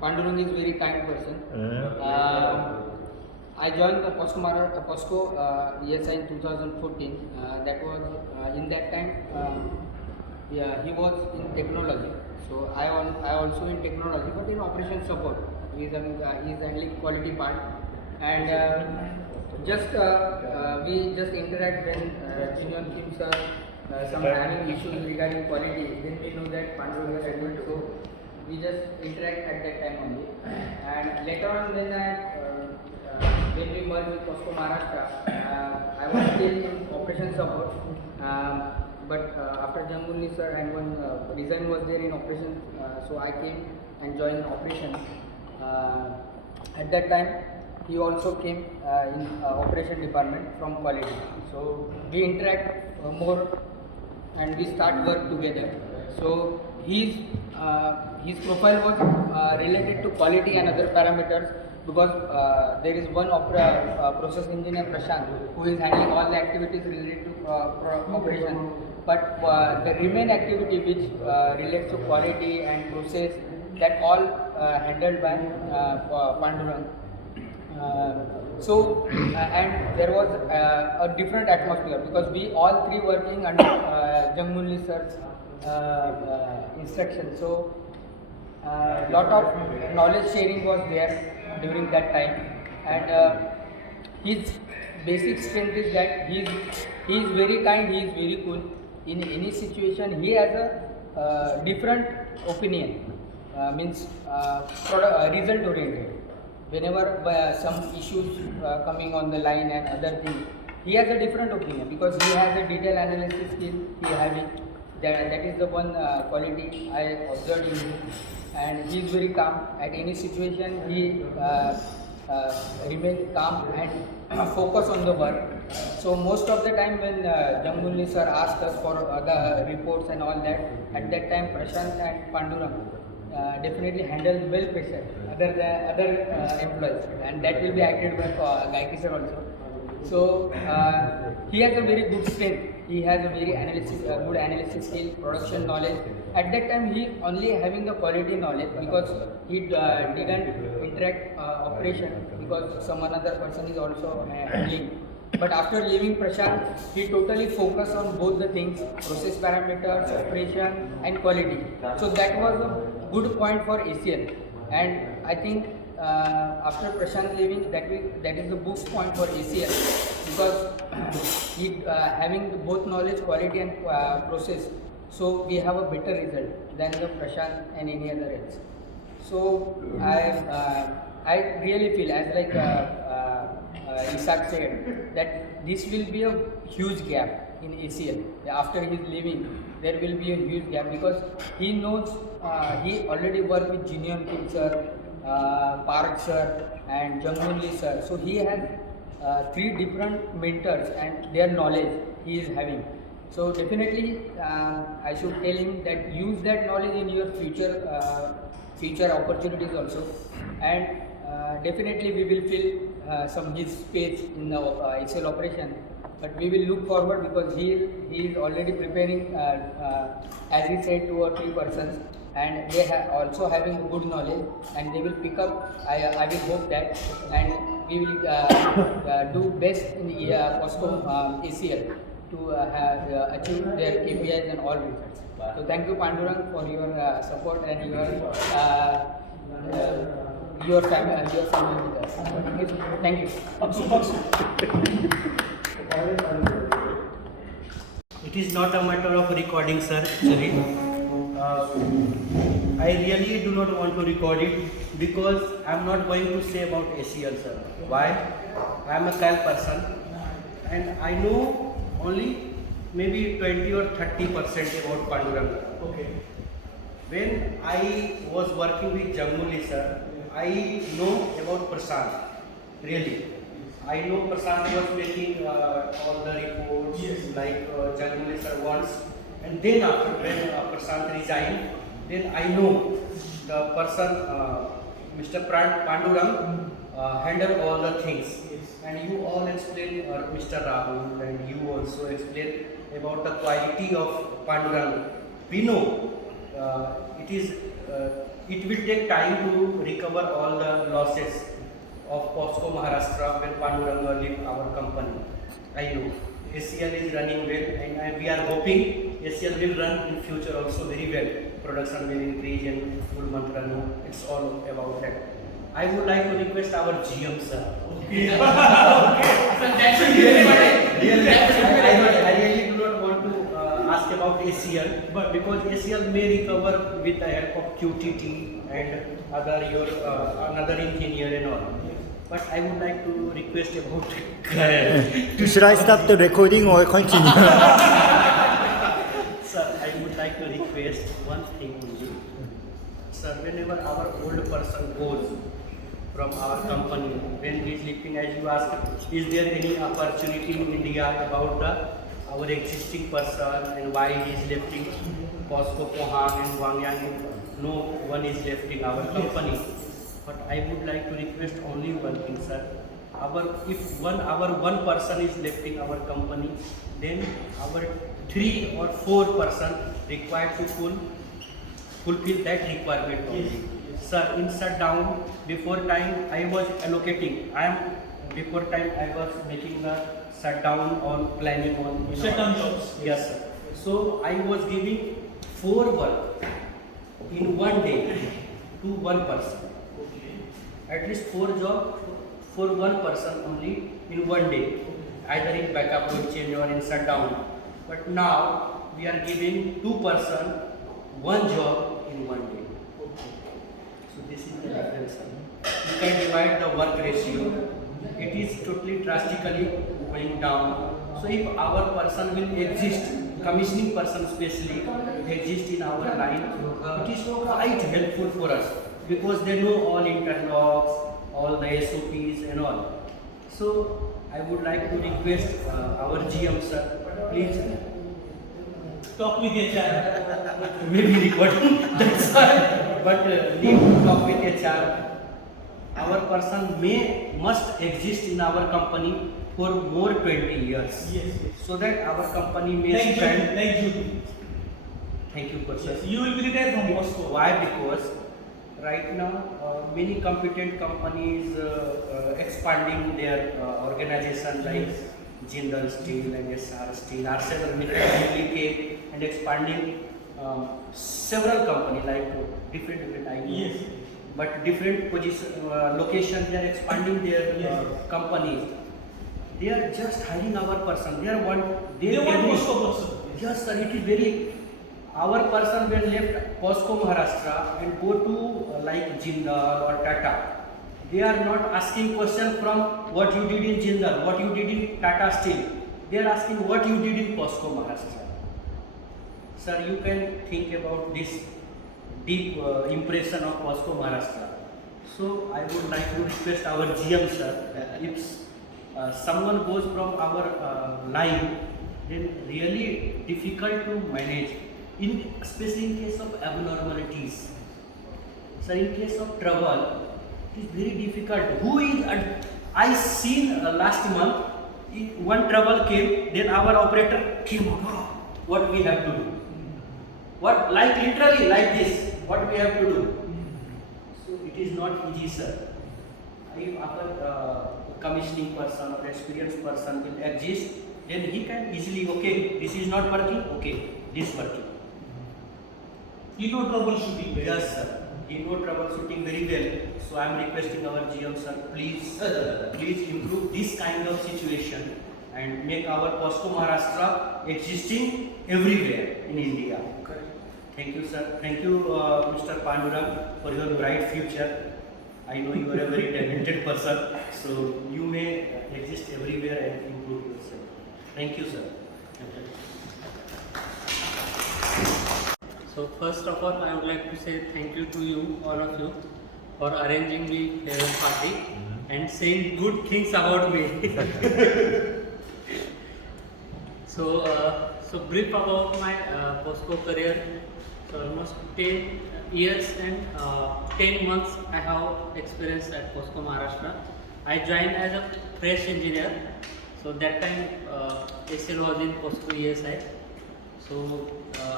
Pandurang is very kind person. I joined the POSCO ESI in 2014. That was in that time. Yeah, he was in technology. So I also in technology, but in operation support. He is handling quality part, and we just interact when Junior teams are some having issues regarding quality. Then we know that Pandurang is admin, so we just interact at that time only. And later on, when we merged with POSCO Maharashtra, I was still in operation support. But after Jamgunni sir and one reason was there in operation, so I came and joined operation. At that time, he also came in operation department from quality. So we interact more and we start work together. So his profile was related to quality and other parameters because there is one process engineer Prashant who is handling all the activities related to operation, but the remain activity which relates to quality and process, that all handled by Pandurang. And there was a different atmosphere because we all three working under Jamgunli sir's instruction. So lot of knowledge sharing was there during that time, and his basic strength is that he is very kind, he is very cool. In any situation, he has a different opinion, means result oriented. Whenever some issues coming on the line and other things, he has a different opinion because he has a detailed analysis skill. He having that is the one quality I observed in him, and he is very calm at any situation. He remain calm and focus on the work. So most of the time when Jamgunli sir asked us for the reports and all that, at that time Prashant and Pandurang definitely handle well pressure other than other employees, and that will be acted by Gaiki sir also. So he has a very good strength. He has a very good analysis skill, production knowledge. At that time, he only having the quality knowledge because he didn't interact operation because some another person is also handling. But after leaving Prashant, he totally focused on both the things: process parameters, operation, and quality. So that was a good point for ACL, and I think after Prashant leaving, that is the boost point for ACL because he having both knowledge, quality, and process. So we have a better result than the Prashant and any other else. So I really feel as like Isaac said that this will be a huge gap in ACL after his leaving. There will be a huge gap because he knows he already worked with Junior Kim sir, Park sir, and Jamgunli sir. So he has three different mentors and their knowledge he is having. So definitely I should tell him that use that knowledge in your future opportunities also, and definitely we will fill some his space in the ACL operation. But we will look forward because he is already preparing, as he said, 2 or 3 persons, and they are also having good knowledge, and they will pick up. I will hope that, and we will do best in the POSCO ACL to achieve their KPIs and all results. So thank you, Pandurang, for your support and your family with us. Thank you. It is not a matter of recording, sir. Actually, I really do not want to record it because I am not going to say about ACL, sir. Why? I am a Cal person, and I know only maybe 20 or 30% about Pandurang. Okay. When I was working with Jamgunli, sir, I know about Prashant. Really. I know Prashant was making all the reports, yes, like Jamgunli sir wants, and then after when Prashant resigned, then I know the person, Mr. Pandurang, handle all the things. Yes. And you all explain, Mr. Rahul, and you also explain about the quality of Pandurang. We know it is it will take time to recover all the losses of POSCO Maharashtra when Panduranga leave our company. I know ACL is running well, and we are hoping ACL will run in future also very well. Production will increase and full month running. It's all about that. I would like to request our GM sir. So that should be very Really, That should be very I really do not want to ask about ACL, but because ACL may recover with the help of QTT and another engineer and all. But I would like to request about. Should I stop the recording or continue? Sir, I would like to request one thing only. Sir, whenever our old person goes from our company, when he is leaving, as you asked, is there any opportunity in India about our existing person and why he is leaving POSCO Pohang and Wangyang? No one is leaving our company. But I would like to request only one thing, sir. If our one person is leaving our company, then our 3 or 4 person required to fulfill that requirement only. Sir, in shutdown, before time I was allocating. Before time I was making the shutdown on planning on Shutdown jobs. Yes, sir. So I was giving 4 work in one day to one person. At least 4 jobs for one person only in one day, either in backup load change or in shutdown. But now we are giving 2 person one job in one day. So this is the difference. You can divide the work ratio. It is totally drastically going down. So if our person will exist, commissioning person especially exist in our line, it is quite helpful for us because they know all interlocks, all the SOPs and all. So I would like to request our GM sir, please Talk with HR. maybe recording, that's why, but need to talk with HR. Our person must exist in our company for more 20 years. Yes. So that our company may Like spend. Judy. Like Judy. Thank you, sir. Yes. You will be retired from POSCO. Why? Because right now many competent companies expanding their organization like Jindal Steel and SR Steel, ArcelorMittal came and expanding several companies like different I know. Yes. But different position locations they are expanding their Yes. companies. They are just hiring our person. They want POSCO person. Yes, sir. It is very. Our person will left POSCO Maharashtra and go to like Jindal or Tata. They are not asking question from what you did in Jindal, what you did in Tata Steel. They are asking what you did in POSCO Maharashtra. Sir, you can think about this deep impression of POSCO Maharashtra. So I would like to request our GM sir, if someone goes from our line, then really difficult to manage. Especially in case of abnormalities. So in case of trouble, it is very difficult. I seen last month, one trouble came, then our operator came out. What we have to do? What, like literally like this, what we have to do? So it is not easy, sir. If our commissioning person or experienced person will exist, then he can easily, okay, this is not working, okay, this working. You know troubleshooting. Yes, sir. He know troubleshooting very well. So I am requesting our GM sir, please improve this kind of situation and make our POSCO Maharashtra existing everywhere in India. Thank you, sir. Thank you, Mr. Pandurang, for your bright future. I know you are a very talented person, so you may exist everywhere and improve yourself. Thank you, sir. So first of all, I would like to say thank you to you, all of you, for arranging the farewell party and saying good things about me. So brief about my POSCO career. So almost 10 years and 10 months I have experience at POSCO Maharashtra. I joined as a fresh engineer. So that time ACL was in POSCO ESI. So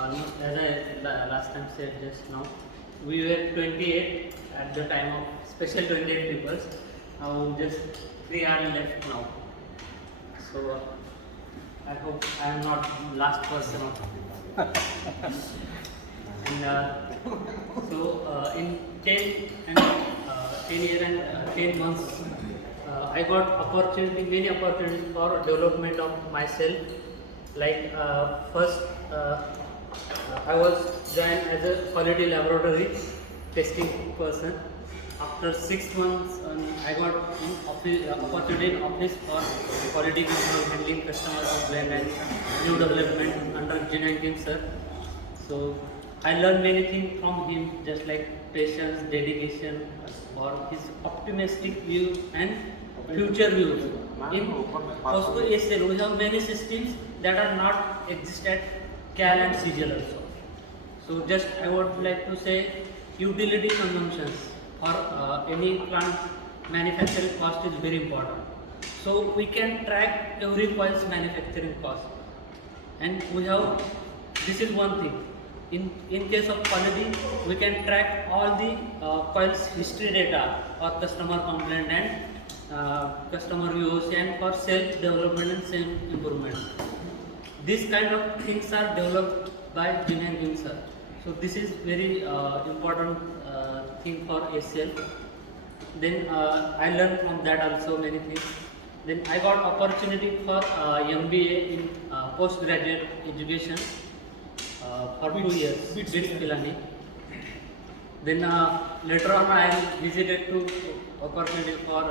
almost as I last time said just now, we were 28 at the time of special 28 people. Now just 3 are left now. So I hope I am not last person of and in 10 years and 10 months, I got many opportunities for development of myself. Like first, I was joined as a quality laboratory testing person. After 6 months, I got opportunity in office for quality control, handling customer complaint and new development under G19 sir. So I learned many things from him, just like patience, dedication, or his optimistic view and future views. In POSCO ACL, we have many systems that are not exist at CAL and CGL also. So just I would like to say utility consumptions or any plant manufacturing cost is very important. So we can track every coil's manufacturing cost, and we have this is one thing. In case of quality, we can track all the coils history data or customer complaint and customer use and for self development and self improvement. These kind of things are developed by G19 sir. So this is very important thing for ACL. Then I learned from that also many things. Then I got opportunity for MBA in postgraduate education for 2 years, BITS Pilani. Then later on I visited to opportunity for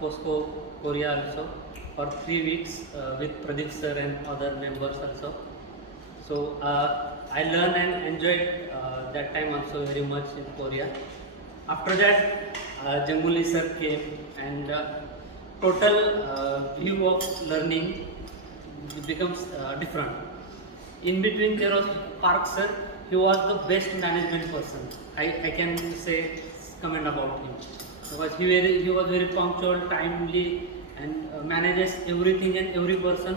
POSCO Korea also for 3 weeks with Pradeep sir and other members also. So I learned and enjoyed that time also very much in Korea. After that, Ganguly sir came and total view of learning becomes different. In between there was Park sir. He was the best management person. I can say comment about him because he was very punctual, timely, and manages everything and every person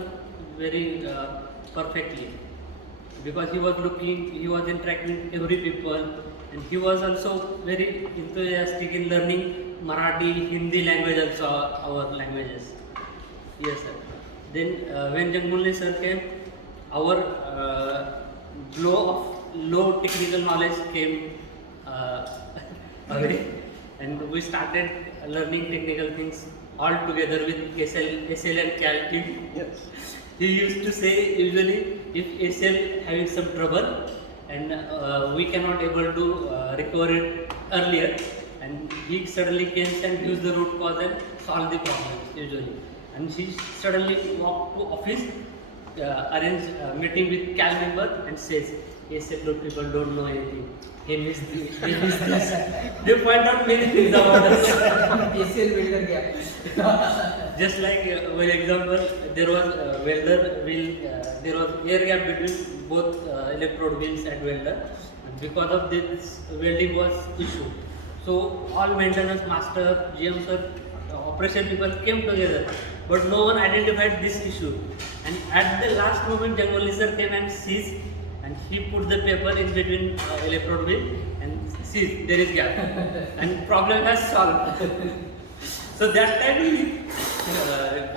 very perfectly. Because he was interacting with every people, and he was also very enthusiastic in learning Marathi, Hindi language also, our languages. Yes sir. Then when Ganguly sir came, our low technical knowledge came away, and we started learning technical things all together with ACL and CAL team. Yes. He used to say usually if ACL having some trouble and we cannot able to recover it earlier, and he suddenly comes and gives the root cause and solve the problems usually. And he suddenly walk to office, arrange meeting with CAL member and says, ACL people don't know anything. He missed this. They point out many things about us. ACL builder gap. Just like for example, there was there was air gap between both electrode wheels and welder. And because of this, welding was issue. So all maintenance master, GM sir, operation people came together, but no one identified this issue. And at the last moment, Ganguly sir came and sees, and he put the paper in between electrode wheel and sees there is gap, and problem has solved. So that time he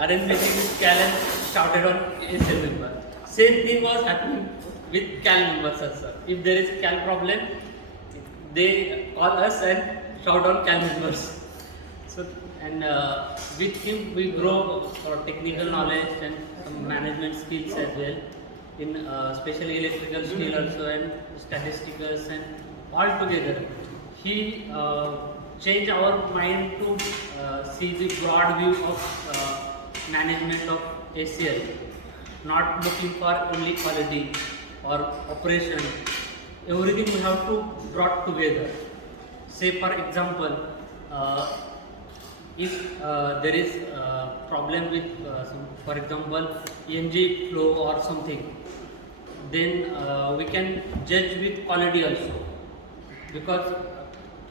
arranged meeting with CAL and shouted on ACL member. Same thing was happening with CAL members also. If there is CAL problem, they call us and shout on CAL members. So and with him we grow our technical knowledge and some management skills as well, in especially electrical skill also and statisticals and all together. He changed our mind to see the broad view of management of ACL, not looking for only quality or operation. Everything we have to brought together. Say for example, if there is a problem with for example ENG flow or something, then we can judge with quality also, because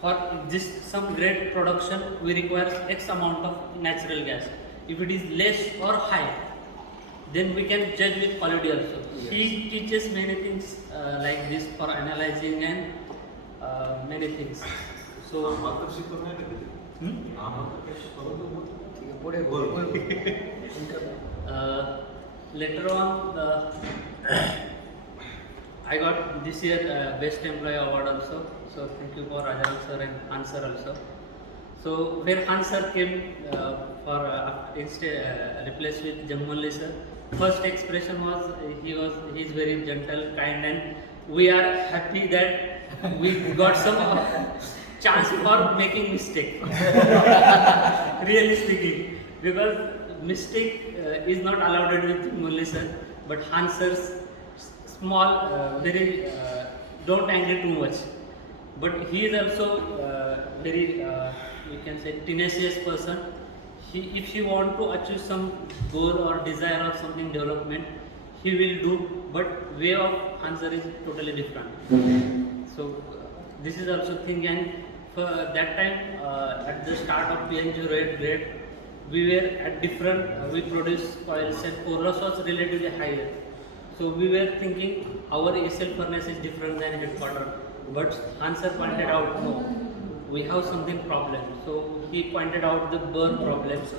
for exist some great production we require X amount of natural gas. If it is less or high, then we can judge with quality also. Yes. He teaches many things like this for analyzing and many things. So later on, I got this year Best Employee Award also. So thank you for Rajan sir and Han sir also. So when Han sir came for replaced with Jamoli sir, first expression was he is very gentle, kind, and we are happy that we got some chance for making mistake. Really speaking, because mistake is not allowed with Jamoli sir, but Han sir's small, very don't angry too much. But he is also very we can say tenacious person. If he want to achieve some goal or desire or something development, he will do. But way of answer is totally different. So this is also thing. And for that time at the start of PN08 grade, we were at different. We produced coils and core loss was relatively higher. So we were thinking our SL furnace is different than headquarter. But answer pointed out, no, we have something problem. So he pointed out the burn problems,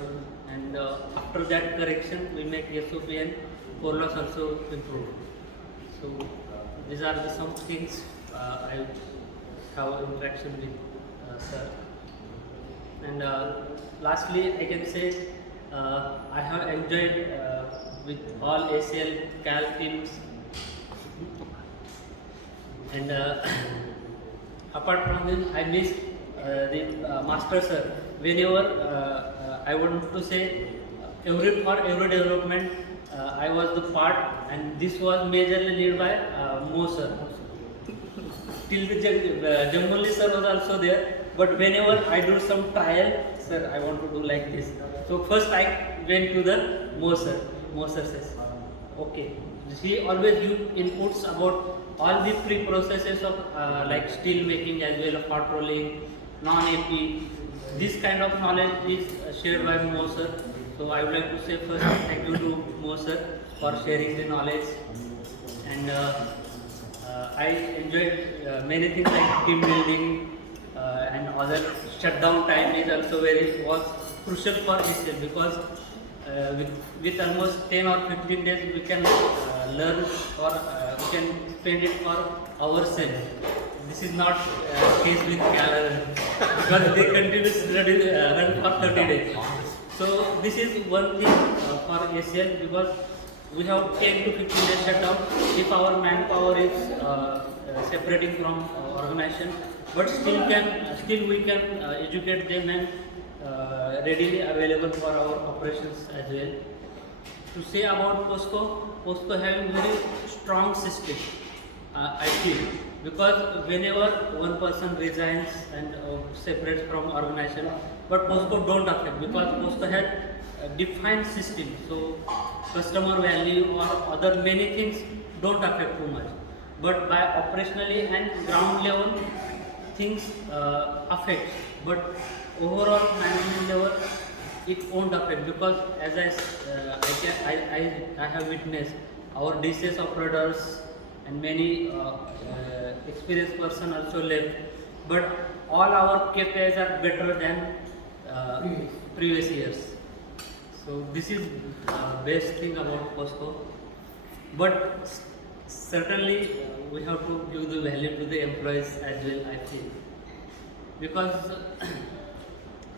and after that correction, we make SOP and core loss also improved. So these are the some things I have interaction with sir. And lastly, I can say I have enjoyed with all ACL CAL teams. And apart from this, I missed the master sir. Whenever I want to say for every development, I was the part, and this was majorly led by Mo sir. Till the Jamoli sir was also there. But whenever I do some trial, sir, I want to do like this. So first I went to the Mo sir. Mo sir says, okay. He always give inputs about all the pre-processes of like steel making as well, hot rolling, non-AP. This kind of knowledge is shared by Mo sir. So I would like to say first thank you to Mo sir for sharing the knowledge. And I enjoyed many things like team building and other shutdown time is also was crucial for ACL, because with almost 10 or 15 days we can learn or we can spend it for ourselves. This is not case with Calor because they continuously run for 30 days. So this is one thing for ACL, because we have 10 to 15 days shutdown. If our manpower is separating from organization, but still we can educate them and readily available for our operations as well. To say about POSCO having very strong system, I feel, because whenever one person resigns and separates from organization, but POSCO don't affect, because POSCO has a defined system. So customer value or other many things don't affect too much. But by operationally and ground level, things affect. But overall management level, it won't affect, because as I have witnessed our DCS operators and many experienced person also left, but all our KPIs are better than previous years. So this is best thing about POSCO. But certainly we have to give the value to the employees as well, I feel, because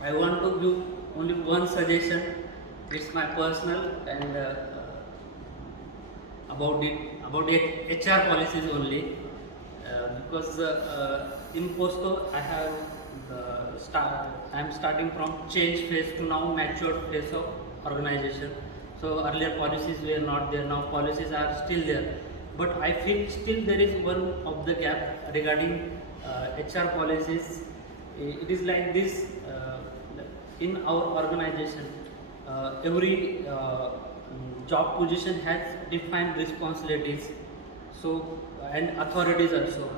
I want to give only one suggestion. It's my personal, and about HR policies only, because in POSCO I am starting from change phase to now matured phase of organization. So earlier policies were not there, now policies are still there. But I feel still there is one of the gap regarding HR policies. It is like this, in our organization, every job position has defined responsibilities, so and authorities also.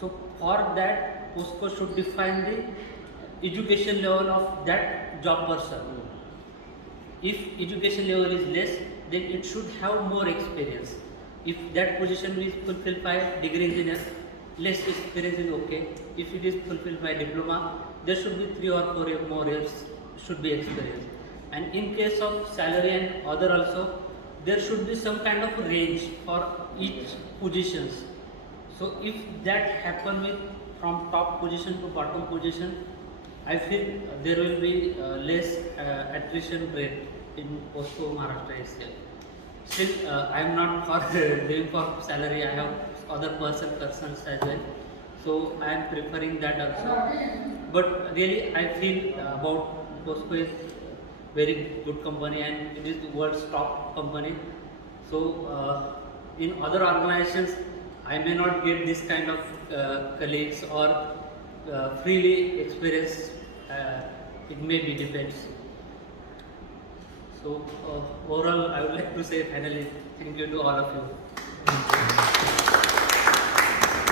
So for that, POSCO should define the education level of that job person. If education level is less, then it should have more experience. If that position is fulfilled by degree engineer, less experience is okay. If it is fulfilled by diploma, there should be 3 or 4 more years should be experience. And in case of salary and other also, there should be some kind of range for each positions. So if that happen with from top position to bottom position, I feel there will be less attrition rate in POSCO Maharashtra ACL. Still, I am not for doing for salary. I have other concerns as well. So I am preferring that also. But really, I feel about POSCO is very good company and it is the world's top company. So in other organizations, I may not get this kind of colleagues or freely experience. It may be depends. So overall, I would like to say finally thank you to all of you.